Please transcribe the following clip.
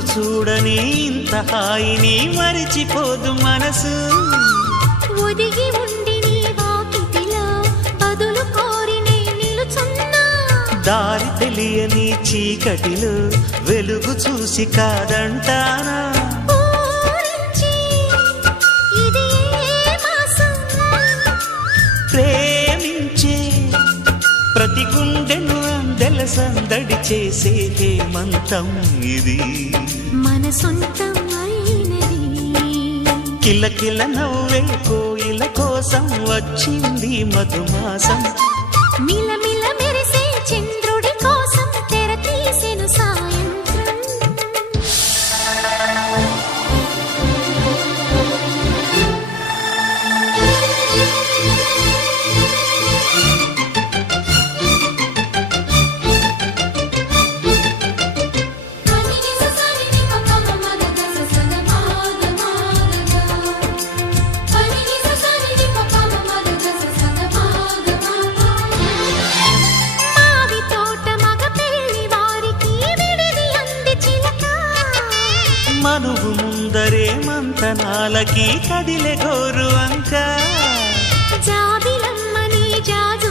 రోజు చూడని ఇంత హాయిని మరిచిపోదు మనసు. ఒదిగి ఉండి నీ వాకిటిలో బదులు కోరి నే నిలుచున్నా. దారి తెలియని చీకటిలో వెలుగు చూసి కాదంటానా. ఊరించి ఇది ఏ మాసం? ప్రేమించే ప్రతి గుండెను అందెల సందడి చేసే హేమంతం ఇది. మన సొంతం అయినది. కిలకిల నవ్వే కోయిల కోసం వచ్చింది మధుమాసం. మిలమిల మెరిసే చంద్రుడి కోసం తెర తీసెను సాయంత్రం. మావి తోట మగ పెళ్లి వారికి విడిది అంది చిలక. మనువు ముందరే మంతనాలకి కదిలే గోరు అంక. జాబిలమ్మని జాజు